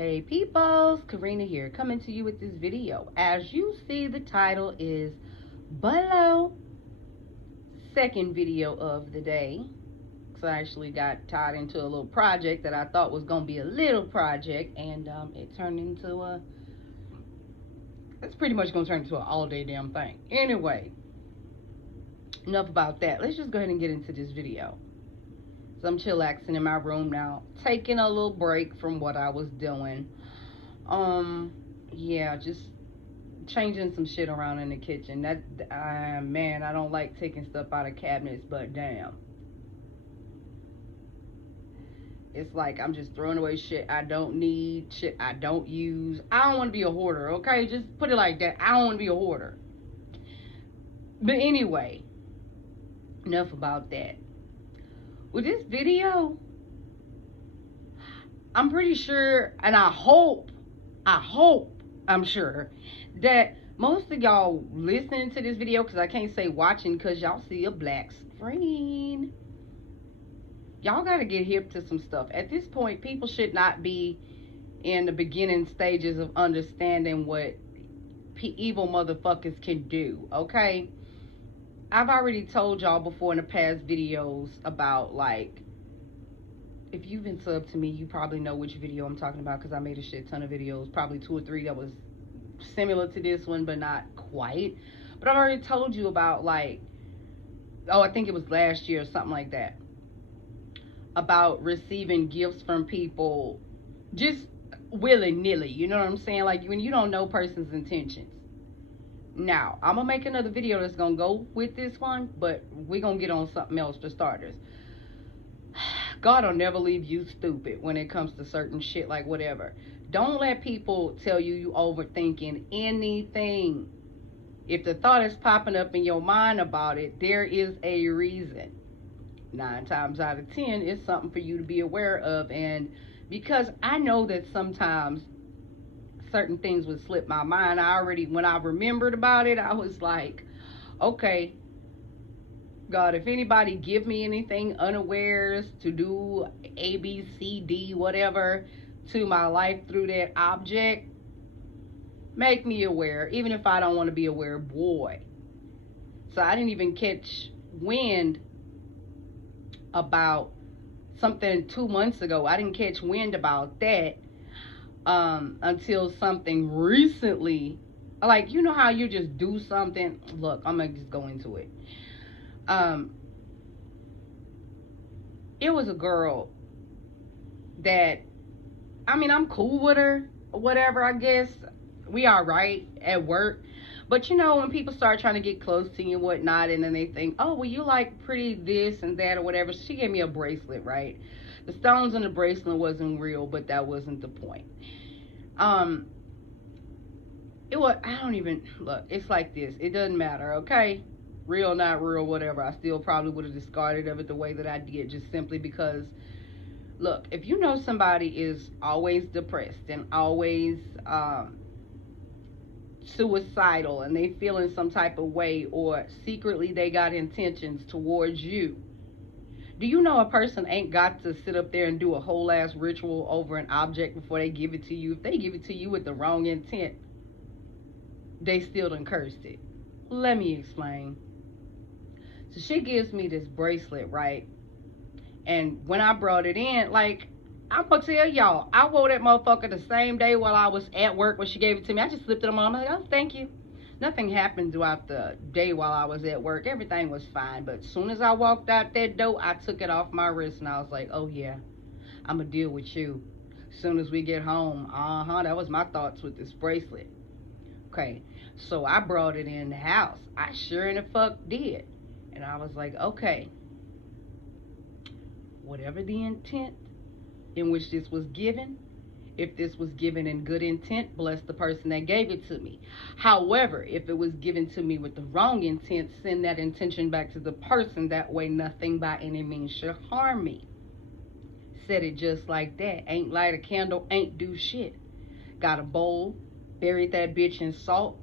Hey peoples, Karina here, coming to you with this video. As you see, the title is below. Second video of the day. So I actually got tied into a little project that I thought was going to be a little project, and it turned into it's pretty much going to turn into an all-day damn thing. Anyway, enough about that. Let's just go ahead and get into this video. So I'm chillaxing in my room now, taking a little break from what I was doing. Yeah, just changing some shit around in the kitchen. Man, I don't like taking stuff out of cabinets, but damn. It's like I'm just throwing away shit I don't need, shit I don't use. I don't want to be a hoarder, okay? Just put it like that. I don't want to be a hoarder. But anyway, enough about that. With this video, I'm pretty sure, and I hope, I'm sure, that most of y'all listening to this video, because I can't say watching because y'all see a black screen. Y'all got to get hip to some stuff. At this point, people should not be in the beginning stages of understanding what evil motherfuckers can do, okay? I've already told y'all before in the past videos about, like, if you've been subbed to me, you probably know which video I'm talking about because I made a shit ton of videos, probably 2 or 3 that was similar to this one, but not quite. But I've already told you about, like, I think it was last year or something like that, about receiving gifts from people just willy-nilly, you know what I'm saying? Like, when you don't know person's intentions. Now, I'm going to make another video that's going to go with this one, but we're going to get on something else for starters. God will never leave you stupid when it comes to certain shit, like whatever. Don't let people tell you overthinking anything. If the thought is popping up in your mind about it, there is a reason. 9 times out of 10, it's something for you to be aware of. And because I know that sometimes certain things would slip my mind, when I remembered about it, I was like, okay, God, if anybody give me anything unawares to do A, B, C, D, whatever, to my life through that object, make me aware, even if I don't want to be aware, boy. So I didn't even catch wind about something 2 months ago. I didn't catch wind about that until something recently. Like, you know how you just do something? Look, I'm going to just go into it. It was a girl that, I mean, I'm cool with her, whatever, I guess. We all right at work. But, you know, when people start trying to get close to you and whatnot, and then they think, oh, well, you like pretty this and that or whatever. She gave me a bracelet, right? The stones in the bracelet wasn't real, but that wasn't the point. Look, it's like this. It doesn't matter, okay? Real, not real, whatever. I still probably would have discarded of it the way that I did, just simply because, look, if you know somebody is always depressed and always suicidal and they feel in some type of way, or secretly they got intentions towards you, do you know a person ain't got to sit up there and do a whole ass ritual over an object before they give it to you? If they give it to you with the wrong intent, they still done cursed it. Let me explain. So she gives me this bracelet, right? And when I brought it in, like, I'm gonna tell y'all, I wore that motherfucker the same day while I was at work when she gave it to me. I just slipped it on my arm. I'm like, oh, thank you. Nothing happened throughout the day while I was at work. Everything was fine. But as soon as I walked out that door, I took it off my wrist and I was like, oh yeah, I'm gonna deal with you as soon as we get home. That was my thoughts with this bracelet. Okay, so I brought it in the house. I sure in the fuck did. And I was like, okay, whatever the intent in which this was given, if this was given in good intent, bless the person that gave it to me. However, if it was given to me with the wrong intent, send that intention back to the person. That way nothing by any means should harm me. Said it just like that. Ain't light a candle, ain't do shit. Got a bowl, buried that bitch in salt,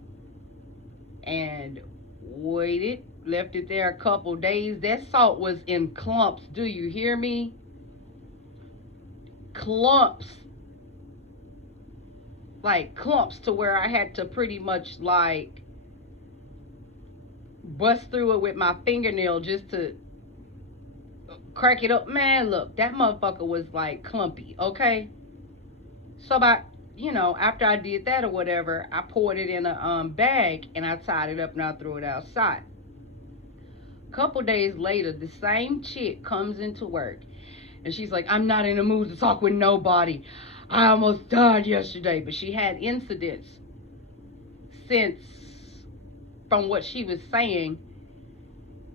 and waited. Left it there a couple days. That salt was in clumps. Do you hear me? Clumps. like clumps to where I had to pretty much like bust through it with my fingernail just to crack it up. Man, look, that motherfucker was like clumpy, okay? So about, after I did that or whatever, I poured it in a bag and I tied it up and I threw it outside. A couple days later, the same chick comes into work and she's like, I'm not in the mood to talk with nobody. I almost died yesterday. But she had incidents since, from what she was saying,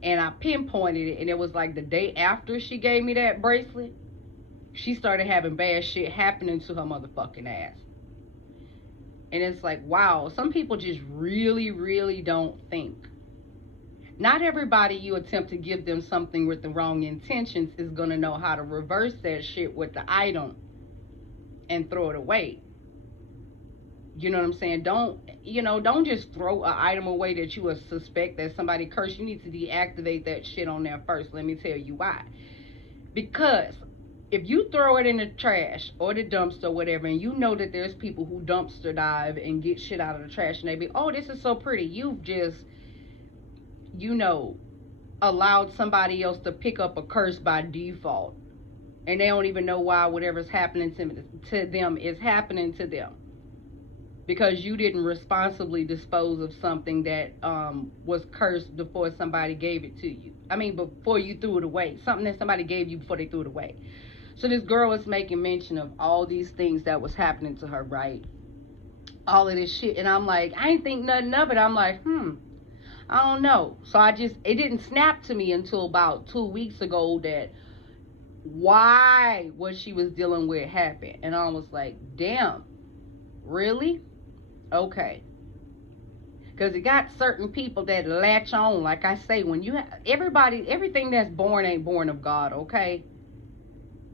and I pinpointed it, and it was like the day after she gave me that bracelet, she started having bad shit happening to her motherfucking ass. And it's like, wow, some people just really, really don't think. Not everybody you attempt to give them something with the wrong intentions is going to know how to reverse that shit with the item and throw it away. You know what I'm saying? Don't just throw an item away that you would suspect that somebody cursed. You need to deactivate that shit on there first. Let me tell you why. Because if you throw it in the trash or the dumpster or whatever, and you know that there's people who dumpster dive and get shit out of the trash, and they be, oh, this is so pretty. You've just, allowed somebody else to pick up a curse by default. And they don't even know why whatever's happening to them is happening to them. Because you didn't responsibly dispose of something that was cursed before somebody gave it to you. I mean, before you threw it away. Something that somebody gave you before they threw it away. So this girl was making mention of all these things that was happening to her, right? All of this shit. And I'm like, I ain't think nothing of it. I'm like, I don't know. So it didn't snap to me until about 2 weeks ago that why what she was dealing with happened. And I was like, damn, really? Okay. Because it got certain people that latch on. Like I say, when you everything that's born ain't born of God, okay?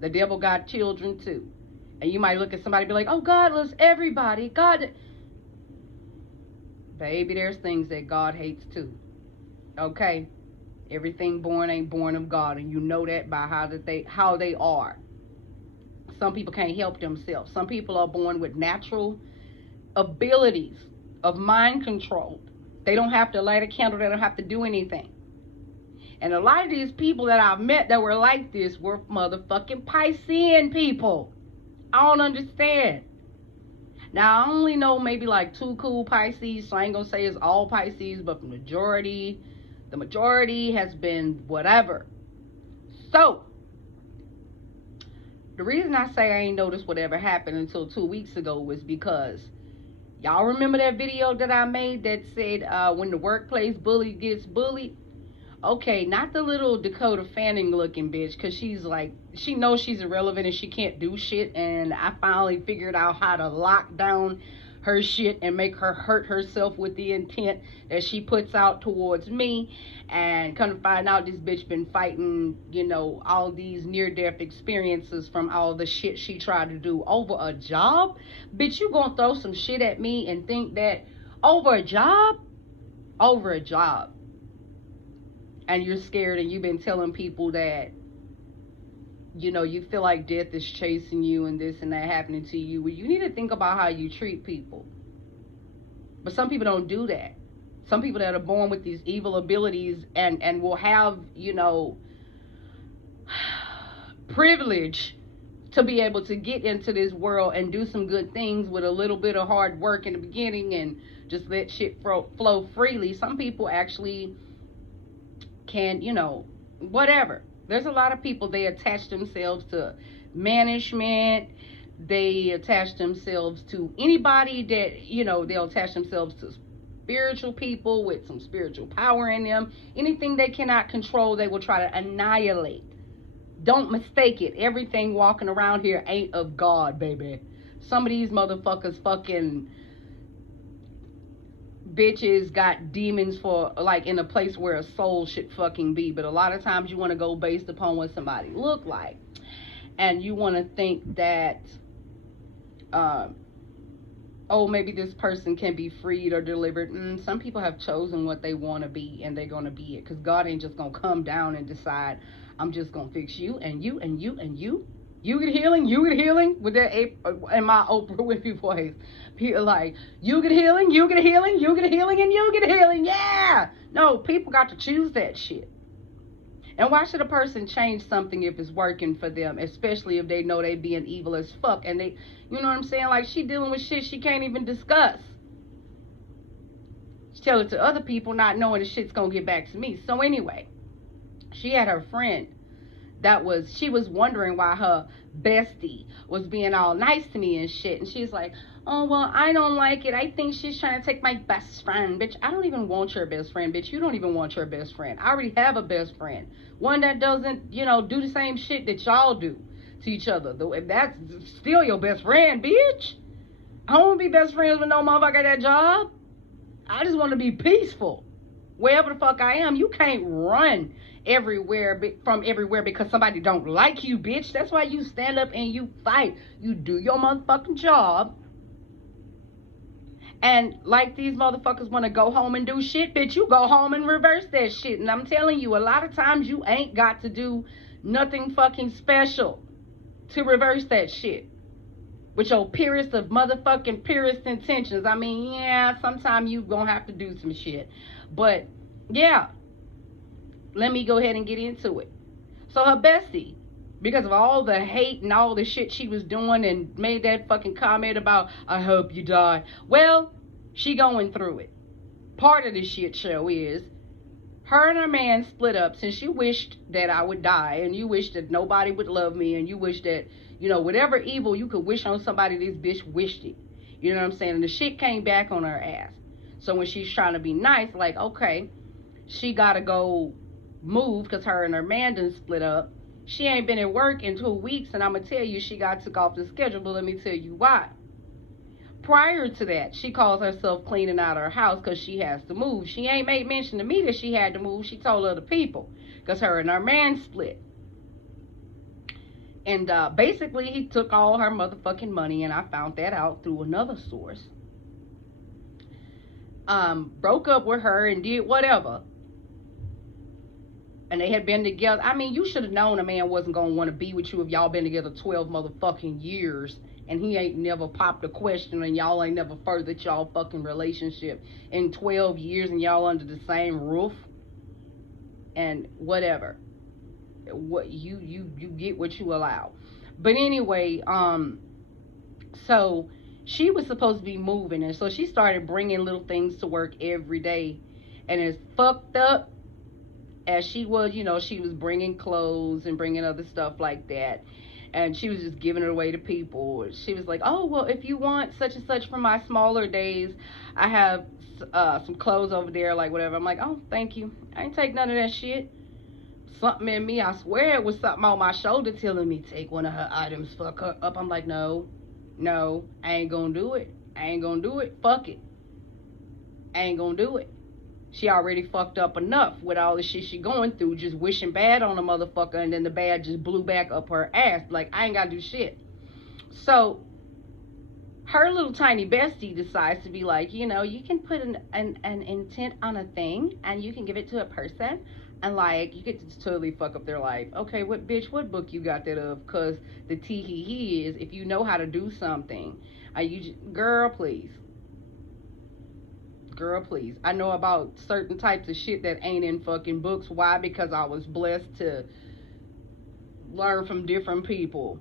The devil got children too. And you might look at somebody and be like, oh, God loves everybody. God. Baby, there's things that God hates too. Okay? Everything born ain't born of God. And you know that by how they are. Some people can't help themselves. Some people are born with natural abilities of mind control. They don't have to light a candle. They don't have to do anything. And a lot of these people that I've met that were like this were motherfucking Piscean people. I don't understand. Now, I only know maybe like 2 cool Pisces, so I ain't gonna say it's all Pisces, but the majority has been whatever. So, the reason I say I ain't noticed whatever happened until 2 weeks ago was because y'all remember that video that I made that said when the workplace bully gets bullied? Okay, not the little Dakota Fanning looking bitch, because she's like, she knows she's irrelevant and she can't do shit, and I finally figured out how to lock down her shit and make her hurt herself with the intent that she puts out towards me. And come to find out, this bitch been fighting, all these near-death experiences from all the shit she tried to do over a job. Bitch, you gonna throw some shit at me and think that over a job? Over a job. And you're scared, and you've been telling people that, you feel like death is chasing you and this and that happening to you. Well, you need to think about how you treat people. But some people don't do that. Some people that are born with these evil abilities and will have, privilege to be able to get into this world and do some good things with a little bit of hard work in the beginning and just let shit flow freely. Some people actually can, whatever. There's a lot of people, they attach themselves to management. They attach themselves to anybody that, they'll attach themselves to spiritual people with some spiritual power in them. Anything they cannot control, they will try to annihilate. Don't mistake it. Everything walking around here ain't of God, baby. Some of these motherfuckers fucking bitches got demons for, like, in a place where a soul should fucking be. But a lot of times you want to go based upon what somebody look like. And you want to think that, maybe this person can be freed or delivered. Some people have chosen what they want to be, and they're going to be it. Because God ain't just going to come down and decide, I'm just going to fix you and you and you and you. You get healing, you get healing with that in my Oprah Winfrey voice. People like, you get healing, you get healing, you get healing, and you get healing. Yeah. No, people got to choose that shit. And why should a person change something if it's working for them, especially if they know they being evil as fuck and they, you know what I'm saying? Like, she dealing with shit she can't even discuss. She tell it to other people not knowing the shit's gonna get back to me. So anyway, she had her friend she was wondering why her bestie was being all nice to me and shit. And she's like, oh, well, I don't like it. I think she's trying to take my best friend. Bitch, I don't even want your best friend. Bitch, you don't even want your best friend. I already have a best friend. One that doesn't, do the same shit that y'all do to each other. That's still your best friend, bitch. I don't want to be best friends with no motherfucker at that job. I just want to be peaceful. Wherever the fuck I am, you can't run from everywhere because somebody don't like you, bitch. That's why you stand up and you fight. You do your motherfucking job. And like these motherfuckers want to go home and do shit, bitch, you go home and reverse that shit. And I'm telling you, a lot of times you ain't got to do nothing fucking special to reverse that shit. With your purest intentions. I mean, yeah, sometimes you gonna have to do some shit. But, yeah. Let me go ahead and get into it. So her bestie, because of all the hate and all the shit she was doing and made that fucking comment about, I hope you die. Well, she going through it. Part of the shit show is, her and her man split up since you wished that I would die and you wished that nobody would love me and you wished that, whatever evil you could wish on somebody, this bitch wished it. You know what I'm saying? And the shit came back on her ass. So when she's trying to be nice, like, okay, she gotta go move because her and her man done split up. She ain't been at work in 2 weeks, and I'm gonna tell you she got took off the schedule, but let me tell you why. Prior to that, she calls herself cleaning out her house because she has to move. She ain't made mention to me that she had to move. She told other people because her and her man split. And basically, he took all her motherfucking money, and I found that out through another source. Broke up with her and did whatever. And they had been together. I mean, you should have known a man wasn't going to want to be with you if y'all been together 12 motherfucking years. And he ain't never popped a question and y'all ain't never furthered y'all fucking relationship in 12 years and y'all under the same roof. And whatever. What you get what you allow. But anyway, so she was supposed to be moving. And so she started bringing little things to work every day. And it's fucked up as she was, she was bringing clothes and bringing other stuff like that. And she was just giving it away to people. She was like, oh, well, if you want such and such for my smaller days, I have some clothes over there, like whatever. I'm like, oh, thank you. I ain't take none of that shit. Something in me, I swear it was something on my shoulder telling me, take one of her items, fuck her up. I'm like, no, I ain't gonna do it. Fuck it. I ain't gonna do it. She already fucked up enough with all the shit she going through, just wishing bad on a motherfucker, and then the bad just blew back up her ass. Like, I ain't gotta do shit. So, her little tiny bestie decides to be like, you can put an intent on a thing, and you can give it to a person, and like, you get to totally fuck up their life. Okay, what book you got that of? Because the tee-hee-hee is, if you know how to do something, girl, please. Girl, please. I know about certain types of shit that ain't in fucking books. Why? Because I was blessed to learn from different people.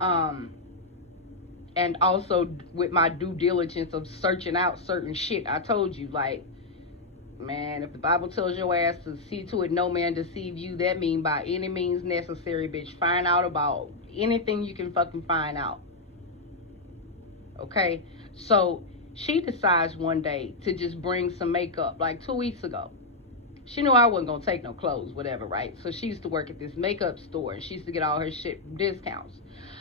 And also with my due diligence of searching out certain shit. I told you, like, man, if the Bible tells your ass to see to it no man deceive you, that mean by any means necessary, bitch. Find out about anything you can fucking find out. Okay? So she decides one day to just bring some makeup, like 2 weeks ago. She knew I wasn't going to take no clothes, whatever, right? So she used to work at this makeup store, and she used to get all her shit discounts.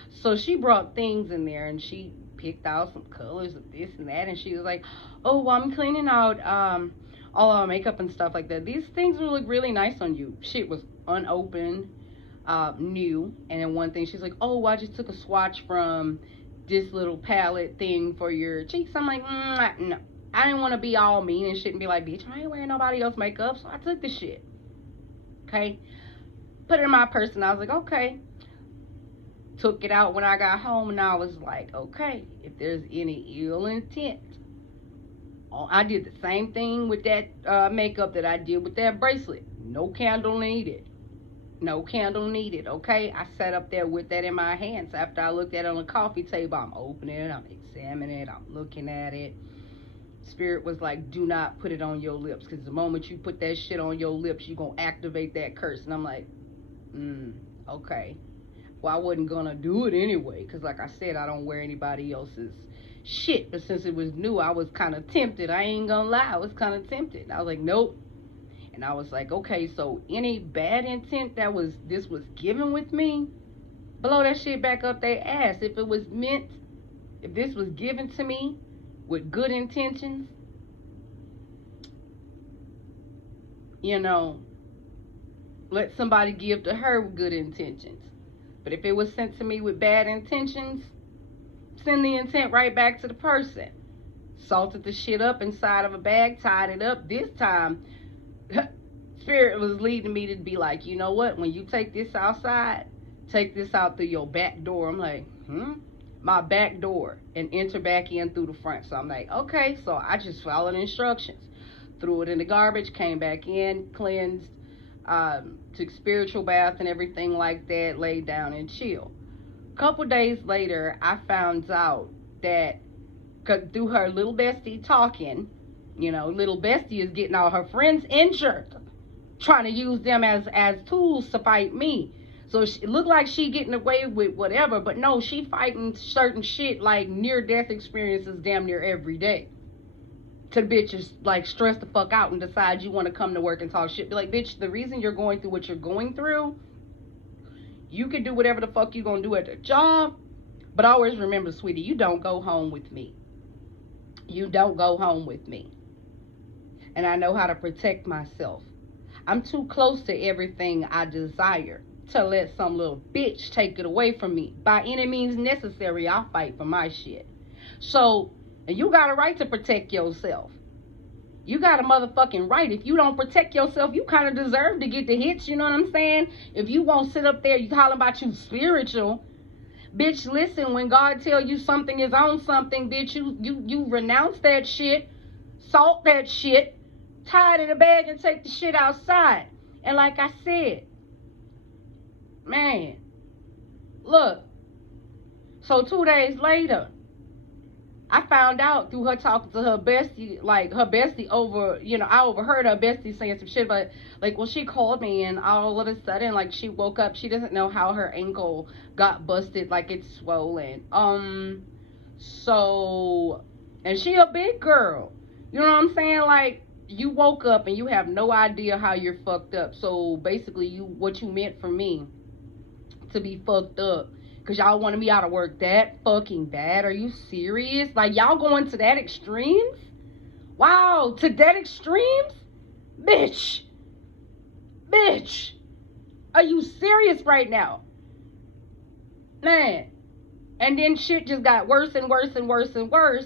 So she brought things in there, and she picked out some colors of this and that, and she was like, oh, well, I'm cleaning out all our makeup and stuff like that. These things will look really nice on you. Shit was unopened, new, and then one thing, she's like, oh, I just took a swatch from this little palette thing for your cheeks. I'm like, no. I didn't want to be all mean and shit and be like, bitch, I ain't wearing nobody else's makeup, so I took the shit. Okay? Put it in my purse, and I was like, okay. Took it out when I got home, and I was like, okay, if there's any ill intent. I did the same thing with that makeup that I did with that bracelet. No candle needed. No candle needed, okay? I sat up there with that in my hands. After I looked at it on the coffee table, I'm opening it, I'm examining it, I'm looking at it. Spirit was like, do not put it on your lips, because the moment you put that shit on your lips, you're going to activate that curse. And I'm like, okay. Well, I wasn't going to do it anyway, because like I said, I don't wear anybody else's shit. But since it was new, I was kind of tempted. I ain't going to lie. I was kind of tempted. I was like, nope. And I was like, okay, so any bad intent this was given with me, blow that shit back up their ass. If this was given to me with good intentions, let somebody give to her with good intentions. But if it was sent to me with bad intentions, send the intent right back to the person. Salted the shit up inside of a bag, tied it up. This time, Spirit was leading me to be like, you know what? When you take this outside, take this out through your back door. I'm like, my back door, and enter back in through the front. So I'm like, okay. So I just followed instructions. Threw it in the garbage, came back in, cleansed, took spiritual bath and everything like that, laid down and chill. A couple days later, I found out that through her little bestie talking, little bestie is getting all her friends injured, trying to use them as tools to fight me. So it looked like she getting away with whatever, but no, she fighting certain shit like near-death experiences damn near every day. To the bitch is like stress the fuck out and decide you want to come to work and talk shit. Be like, bitch, the reason you're going through what you're going through, you can do whatever the fuck you gonna do at the job, but always remember, sweetie, you don't go home with me. You don't go home with me. And I know how to protect myself. I'm too close to everything I desire to let some little bitch take it away from me. By any means necessary, I'll fight for my shit. So, and you got a right to protect yourself. You got a motherfucking right. If you don't protect yourself, you kind of deserve to get the hits, you know what I'm saying? If you won't sit up there, you talking about you spiritual. Bitch, listen, when God tell you something is on something, bitch, you renounce that shit, salt that shit, tie it in a bag and take the shit outside. And like I said, man, look, so 2 days later, I found out through her talking to her bestie, like her bestie I overheard her bestie saying some shit, but like, well, she called me and all of a sudden, like, she woke up, she doesn't know how her ankle got busted, like it's swollen. So, and she a big girl, you know what I'm saying? Like, you woke up and you have no idea how you're fucked up. So basically, what you meant for me to be fucked up, because y'all wanted me out of work that fucking bad. Are you serious? Like, y'all going to that extremes? Wow, to that extremes? Bitch. Are you serious right now? Man. And then shit just got worse and worse and worse and worse.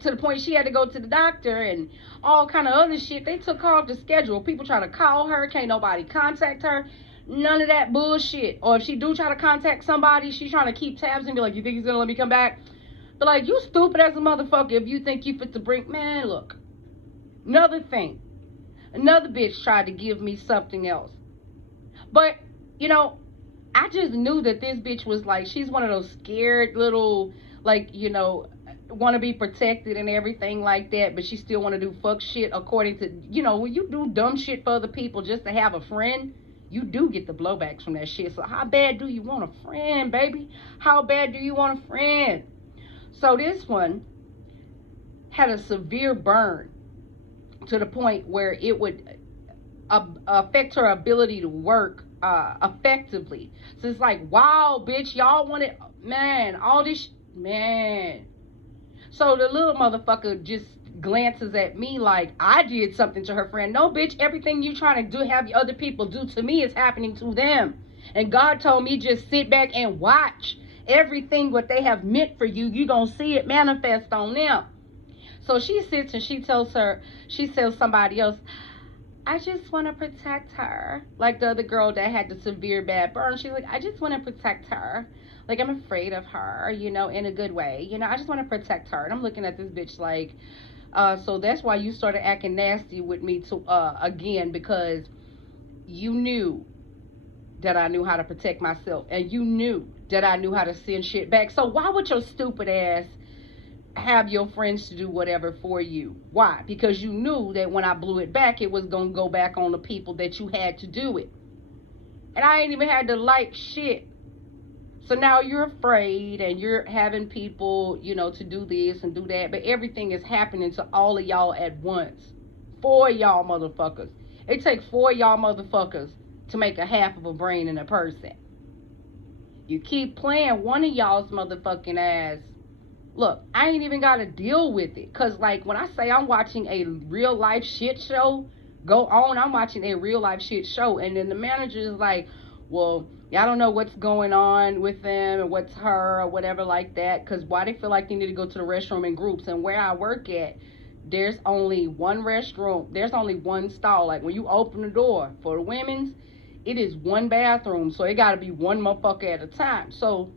To the point she had to go to the doctor and all kind of other shit. They took her off the schedule. People trying to call her. Can't nobody contact her. None of that bullshit. Or if she do try to contact somebody, she's trying to keep tabs and be like, you think he's gonna let me come back? But like, you stupid as a motherfucker if you think you fit to bring. Man, look. Another thing. Another bitch tried to give me something else. But, I just knew that this bitch was like, she's one of those scared little, like, want to be protected and everything like that, but she still want to do fuck shit according to, when you do dumb shit for other people just to have a friend, you do get the blowbacks from that shit. So how bad do you want a friend, baby? How bad do you want a friend? So this one had a severe burn to the point where it would affect her ability to work effectively. So it's like, wow, bitch, y'all want it, man, all this, man. So the little motherfucker just glances at me like I did something to her friend. No, bitch, everything you trying to do, have other people do to me is happening to them. And God told me just sit back and watch everything what they have meant for you. You gonna see it manifest on them. So she sits and she tells somebody else, I just want to protect her. Like the other girl that had the severe bad burn. She's like, I just want to protect her. Like, I'm afraid of her, you know, in a good way. You know, I just want to protect her. And I'm looking at this bitch like, so that's why you started acting nasty with me to again, because you knew that I knew how to protect myself, and you knew that I knew how to send shit back. So why would your stupid ass have your friends to do whatever for you? Why? Because you knew that when I blew it back, it was gonna go back on the people that you had to do it. And I ain't even had to like shit. So now you're afraid and you're having people, you know, to do this and do that. But everything is happening to all of y'all at once. 4 y'all motherfuckers. It takes 4 y'all motherfuckers to make a half of a brain in a person. You keep playing one of y'all's motherfucking ass. Look, I ain't even got to deal with it. Because, like, when I say I'm watching a real life shit show go on, I'm watching a real life shit show. And then the manager is like, well, I don't know what's going on with them and what's her or whatever like that. Because why they feel like they need to go to the restroom in groups. And where I work at, there's only one restroom. There's only one stall. Like, when you open the door for the women's, it is one bathroom. So it got to be one motherfucker at a time. So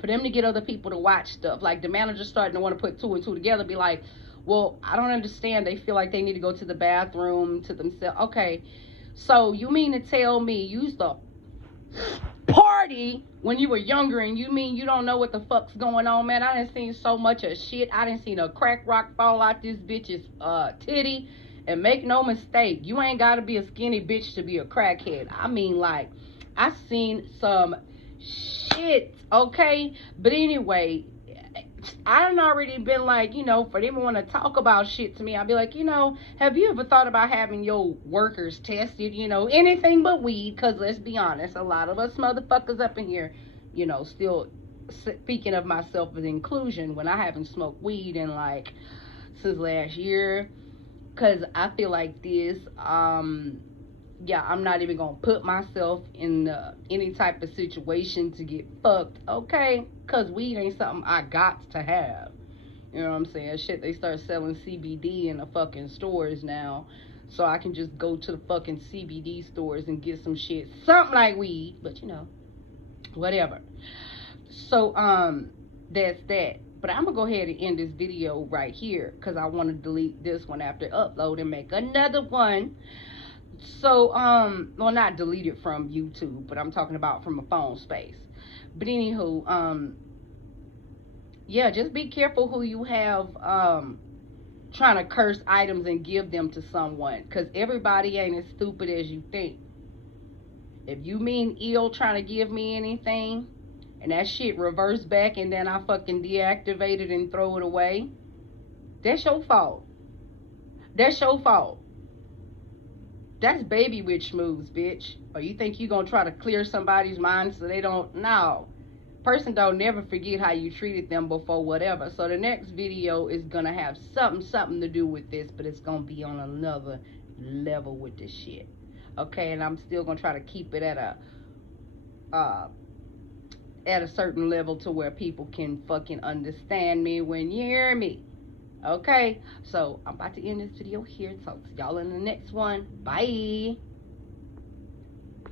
for them to get other people to watch stuff, like the manager's starting to want to put 2 and 2 together, be like, well, I don't understand. They feel like they need to go to the bathroom to themselves. Okay, so you mean to tell me you used to party when you were younger, and you mean you don't know what the fuck's going on, man? I done seen so much of shit. I done seen a crack rock fall out this bitch's titty. And make no mistake, you ain't gotta be a skinny bitch to be a crackhead. I mean, like, I seen some shit, okay? But anyway, I done already been like, you know, for them to want to talk about shit to me, I'll be like, you know, have you ever thought about having your workers tested, you know, anything but weed? Because let's be honest, a lot of us motherfuckers up in here, you know, still speaking of myself with inclusion, when I haven't smoked weed in like since last year. Because I feel like this, yeah, I'm not even going to put myself in any type of situation to get fucked, okay? Because weed ain't something I got to have. You know what I'm saying? Shit, they start selling CBD in the fucking stores now. So I can just go to the fucking CBD stores and get some shit. Something like weed, but you know, whatever. So, that's that. But I'm going to go ahead and end this video right here because I want to delete this one after upload and make another one. So, well, not delete it from YouTube, but I'm talking about from a phone space. But anywho, yeah, just be careful who you have trying to curse items and give them to someone, because everybody ain't as stupid as you think. If you mean ill trying to give me anything, and that shit reverse back and then I fucking deactivate it and throw it away, that's your fault. That's your fault. That's baby witch moves, bitch. Or you think you gonna try to clear somebody's mind so they don't? No. Person don't never forget how you treated them before, whatever. So the next video is gonna have something to do with this, but it's gonna be on another level with this shit. Okay, and I'm still gonna try to keep it at a certain level to where people can fucking understand me when you hear me. Okay, so I'm about to end this video here. Talk to y'all in the next one. Bye.